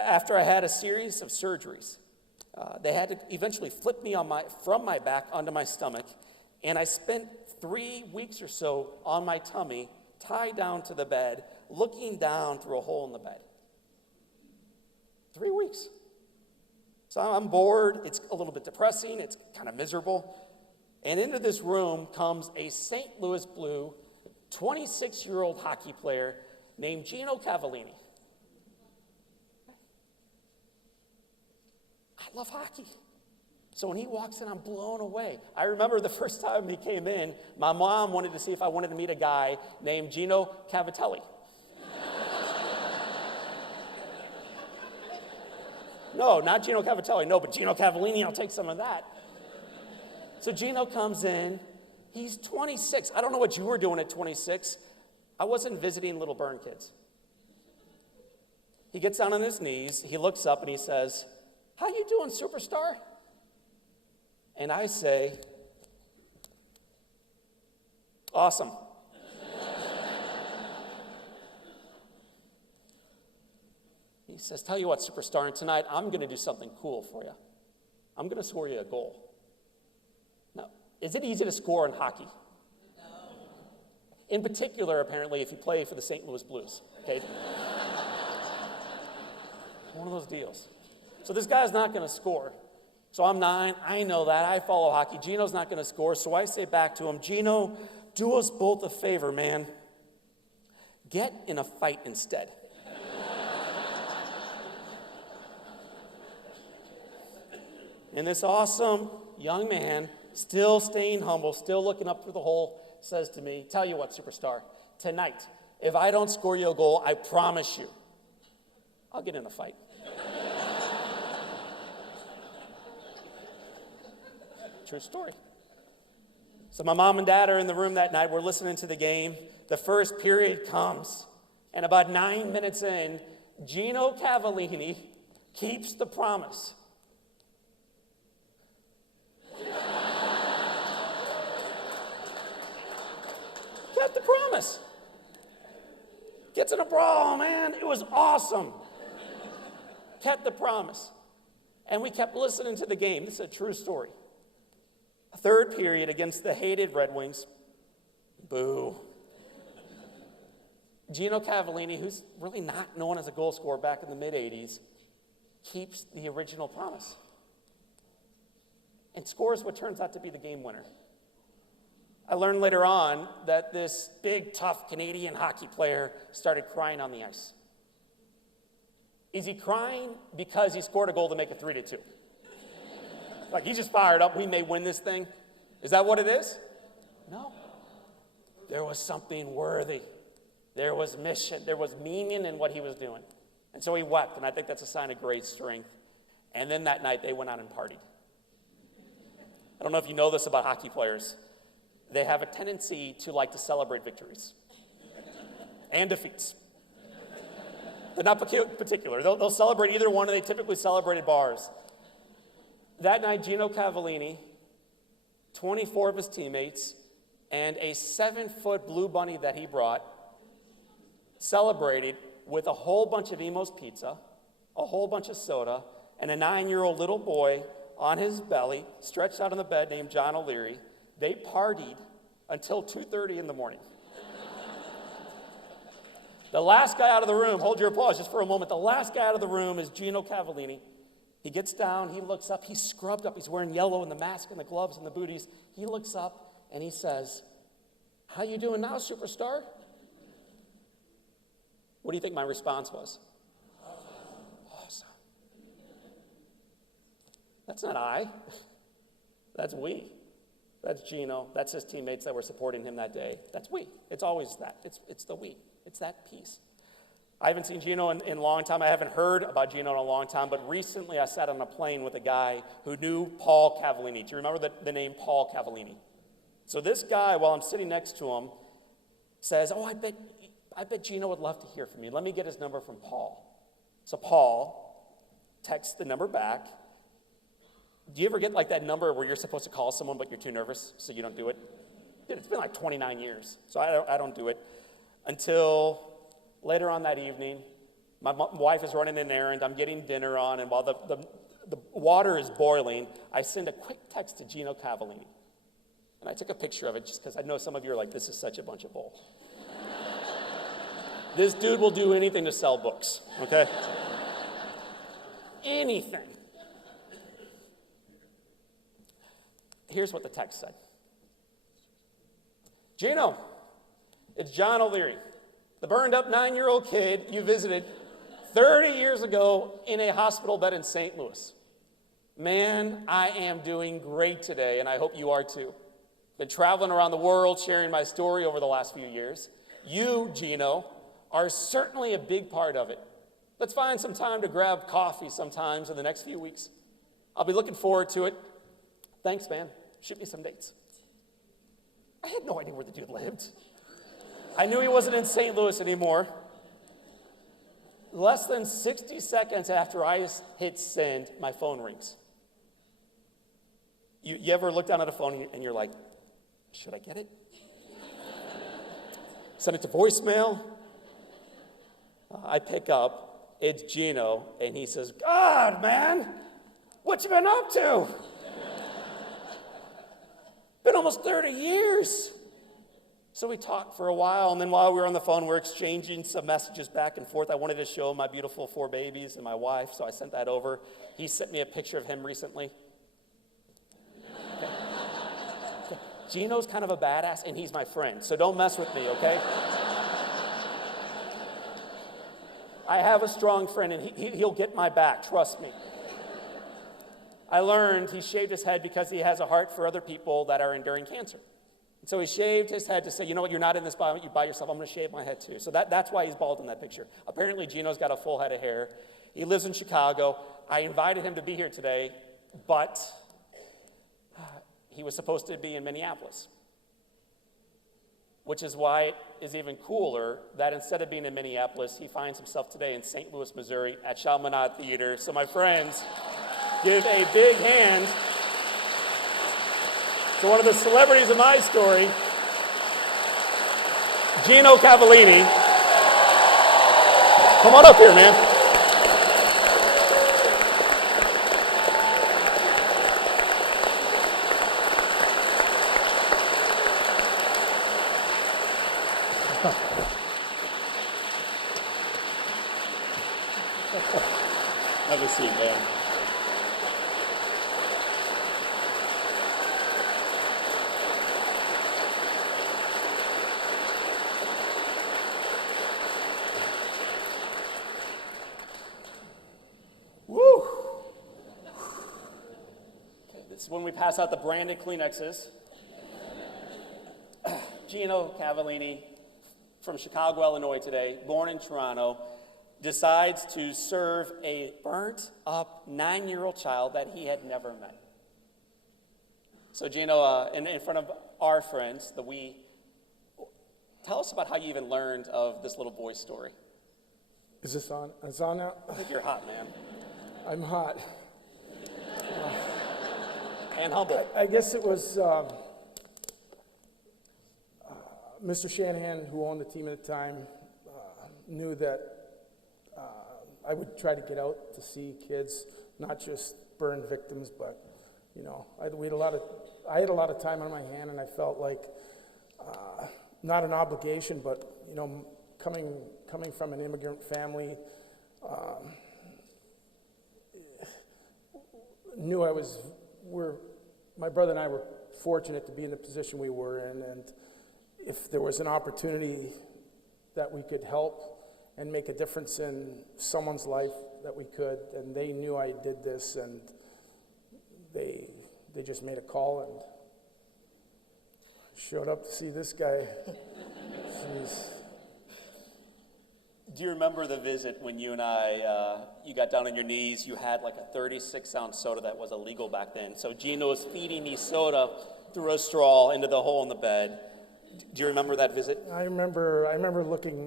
After I had a series of surgeries, they had to eventually flip me from my back onto my stomach, and I spent 3 weeks or so on my tummy, tied down to the bed, looking down through a hole in the bed. 3 weeks. So I'm bored, it's a little bit depressing, it's kind of miserable. And into this room comes a St. Louis Blue 26-year-old hockey player named Gino Cavallini. I love hockey. So when he walks in, I'm blown away. I remember the first time he came in, my mom wanted to see if I wanted to meet a guy named Gino Cavatelli. No, not Gino Cavatelli, no, but Gino Cavallini, I'll take some of that. So Gino comes in, he's 26. I don't know what you were doing at 26. I wasn't visiting little burn kids. He gets down on his knees, he looks up and he says, "How you doing, superstar?" And I say, "Awesome." He says, "Tell you what, superstar, and tonight I'm going to do something cool for you. I'm going to score you a goal." Now, is it easy to score in hockey? No. In particular, apparently, if you play for the St. Louis Blues, okay? One of those deals. So this guy's not going to score. So I'm 9, I know that, I follow hockey. Gino's not going to score, so I say back to him, "Gino, do us both a favor, man. Get in a fight instead." And this awesome young man, still staying humble, still looking up through the hole, says to me, "Tell you what, superstar, tonight, if I don't score you a goal, I promise you, I'll get in a fight." True story. So my mom and dad are in the room that night. We're listening to the game. The first period comes, and about 9 minutes in, Gino Cavallini keeps the promise. Kept the promise. Gets in a brawl, man. It was awesome. Kept the promise. And we kept listening to the game. This is a true story. Third period against the hated Red Wings. Boo. Gino Cavallini, who's really not known as a goal scorer back in the mid-'80s, keeps the original promise and scores what turns out to be the game winner. I learned later on that this big, tough Canadian hockey player started crying on the ice. Is he crying because he scored a goal to make it 3-2? Like, he's just fired up, we may win this thing. Is that what it is? No. There was something worthy. There was mission. There was meaning in what he was doing. And so he wept, and I think that's a sign of great strength. And then that night, they went out and partied. I don't know if you know this about hockey players. They have a tendency to like to celebrate victories and defeats. They're not particular. They'll celebrate either one, and they typically celebrate at bars. That night, Gino Cavallini, 24 of his teammates, and a 7-foot blue bunny that he brought, celebrated with a whole bunch of Emo's pizza, a whole bunch of soda, and a 9-year-old little boy on his belly, stretched out on the bed, named John O'Leary. They partied until 2:30 in the morning. The last guy out of the room, hold your applause just for a moment, the last guy out of the room is Gino Cavallini. He gets down, he looks up, he's scrubbed up, he's wearing yellow and the mask and the gloves and the booties. He looks up and he says, "How you doing now, superstar?" What do you think my response was? Awesome. That's not I. That's we. That's Gino. That's his teammates that were supporting him that day. That's we. It's always that. It's the we. It's that piece. I haven't seen Gino in a long time. I haven't heard about Gino in a long time, but recently I sat on a plane with a guy who knew Paul Cavallini. Do you remember the name Paul Cavallini? So this guy, while I'm sitting next to him, says, "Oh, I bet Gino would love to hear from you. Let me get his number from Paul." So Paul texts the number back. Do you ever get like that number where you're supposed to call someone but you're too nervous so you don't do it? Dude, it's been like 29 years, so I don't do it. Until later on that evening, My wife is running an errand. I'm getting dinner on, and while the water is boiling, I send a quick text to Gino Cavallini. And I took a picture of it just because I know some of you are like, this is such a bunch of bull. This dude will do anything to sell books, okay? Anything. Here's what the text said. Gino, it's John O'Leary, the burned up 9-year-old kid you visited 30 years ago in a hospital bed in St. Louis. Man, I am doing great today, and I hope you are too. Been traveling around the world sharing my story over the last few years. You, Gino, are certainly a big part of it. Let's find some time to grab coffee sometimes in the next few weeks. I'll be looking forward to it. Thanks, man. Shoot me some dates. I had no idea where the dude lived. I knew he wasn't in St. Louis anymore. Less than 60 seconds after I hit send, my phone rings. You ever look down at a phone and you're like, should I get it? Send it to voicemail. I pick up. It's Gino, and he says, God, man, what you been up to? Been almost 30 years. So we talked for a while, and then while we were on the phone, we're exchanging some messages back and forth. I wanted to show my beautiful 4 babies and my wife, so I sent that over. He sent me a picture of him recently. Okay. Gino's kind of a badass, and he's my friend, so don't mess with me, okay? I have a strong friend, and he'll get my back, trust me. I learned he shaved his head because he has a heart for other people that are enduring cancer. And so he shaved his head to say, you know what, you're not in this by yourself, I'm going to shave my head too. So that's why he's bald in that picture. Apparently, Gino's got a full head of hair. He lives in Chicago. I invited him to be here today, but he was supposed to be in Minneapolis. Which is why it is even cooler that instead of being in Minneapolis, he finds himself today in St. Louis, Missouri at Chaminade Theater. So my friends, give a big hand to one of the celebrities of my story, Gino Cavallini. Come on up here, man. Have a seat, man. Woo! Okay, this is when we pass out the branded Kleenexes. Gino Cavallini from Chicago, Illinois today, born in Toronto, decides to serve a burnt-up 9-year-old child that he had never met. So Gino, in front of our friends, tell us about how you even learned of this little boy's story. Is this on? It's on now? I think you're hot, man. I'm hot. And humble. I guess it was Mr. Shanahan, who owned the team at the time, knew that I would try to get out to see kids, not just burn victims, but, you know, I had a lot of time on my hand, and I felt like not an obligation, but, you know, coming from an immigrant family, my brother and I were fortunate to be in the position we were in, and if there was an opportunity that we could help and make a difference in someone's life, that we could, and they knew I did this, and they just made a call and showed up to see this guy. Jeez. Do you remember the visit when you and I, you got down on your knees, you had like a 36-ounce soda that was illegal back then. So Gino was feeding me soda through a straw into the hole in the bed. Do you remember that visit? I remember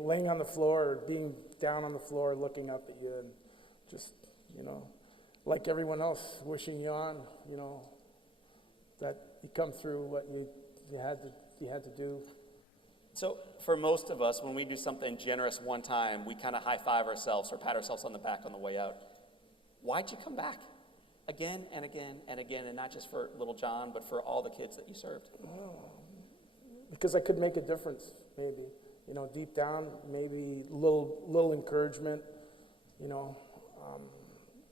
laying on the floor, or being down on the floor, looking up at you, and just, you know, like everyone else, wishing you on, you know, that you come through what you had to do. So for most of us, when we do something generous one time, we kind of high-five ourselves or pat ourselves on the back on the way out. Why'd you come back again and again and again, and not just for little John, but for all the kids that you served? Because I could make a difference, maybe. You know, deep down, maybe little encouragement, you know,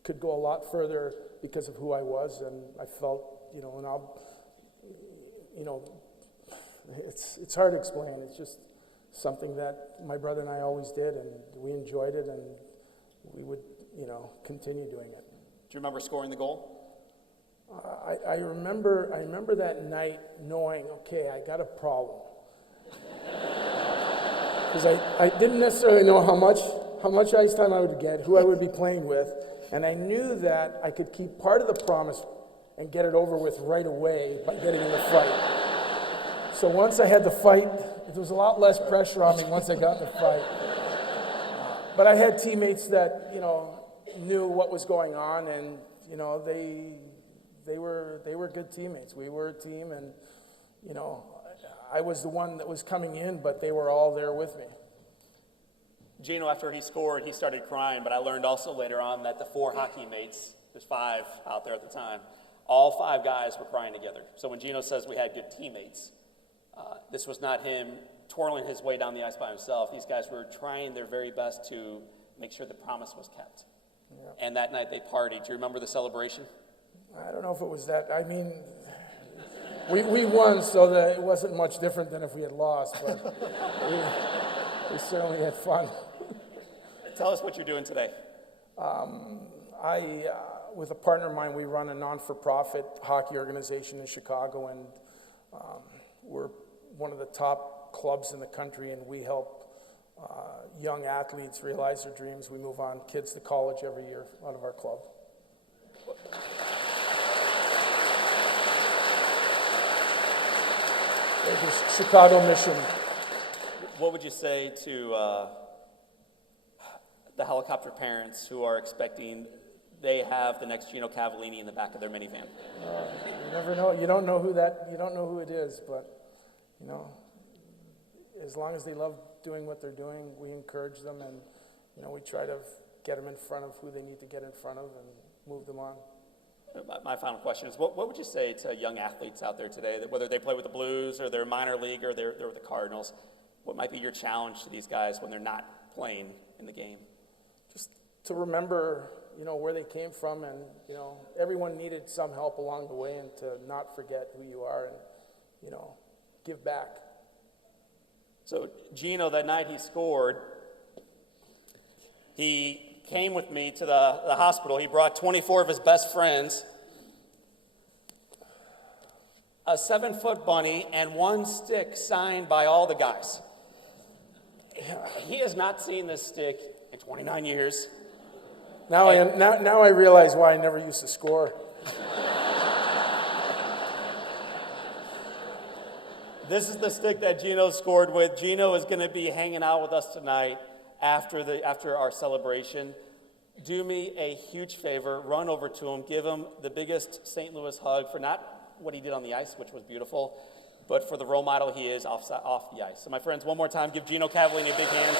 could go a lot further because of who I was, and I felt, you know, and I'll, you know, it's hard to explain. It's just something that my brother and I always did, and we enjoyed it, and we would, you know, continue doing it. Do you remember scoring the goal? I remember that night knowing, okay, I got a problem. Because I didn't necessarily know how much ice time I would get, who I would be playing with, and I knew that I could keep part of the promise and get it over with right away by getting in the fight. So once I had the fight, there was a lot less pressure on me once I got in the fight. But I had teammates that, you know, knew what was going on, and, you know, they were good teammates. We were a team, and, you know, I was the one that was coming in, but they were all there with me. Gino, after he scored, he started crying, but I learned also later on that the 4 hockey mates, there's 5 out there at the time, all 5 guys were crying together. So when Gino says we had good teammates, this was not him twirling his way down the ice by himself. These guys were trying their very best to make sure the promise was kept. Yeah. And that night they partied. Do you remember the celebration? I don't know if it was that. I mean, we won, so that it wasn't much different than if we had lost, but we certainly had fun. Tell us what you're doing today. With a partner of mine, we run a non-for-profit hockey organization in Chicago, and we're one of the top clubs in the country, and we help young athletes realize their dreams. We move on kids to college every year out of our club. The Chicago mission. What would you say to the helicopter parents who are expecting they have the next Gino Cavallini in the back of their minivan? You never know. You don't know who it is, but you know, as long as they love doing what they're doing, we encourage them, and you know, we try to get them in front of who they need to get in front of and move them on. My final question is, what would you say to young athletes out there today, that whether they play with the Blues or they're minor league or they're with the Cardinals, what might be your challenge to these guys when they're not playing in the game? Just to remember, you know, where they came from, and you know, everyone needed some help along the way, and to not forget who you are, and you know, give back. So Gino, that night he scored, he came with me to the hospital. He brought 24 of his best friends, a 7-foot bunny, and 1 stick signed by all the guys. He has not seen this stick in 29 years. Now I realize why I never used to score. This is the stick that Gino scored with. Gino is going to be hanging out with us tonight after our celebration. Do me a huge favor, run over to him, give him the biggest St. Louis hug for not what he did on the ice, which was beautiful, but for the role model he is off the ice. So my friends, one more time, give Gino Cavallini a big hand.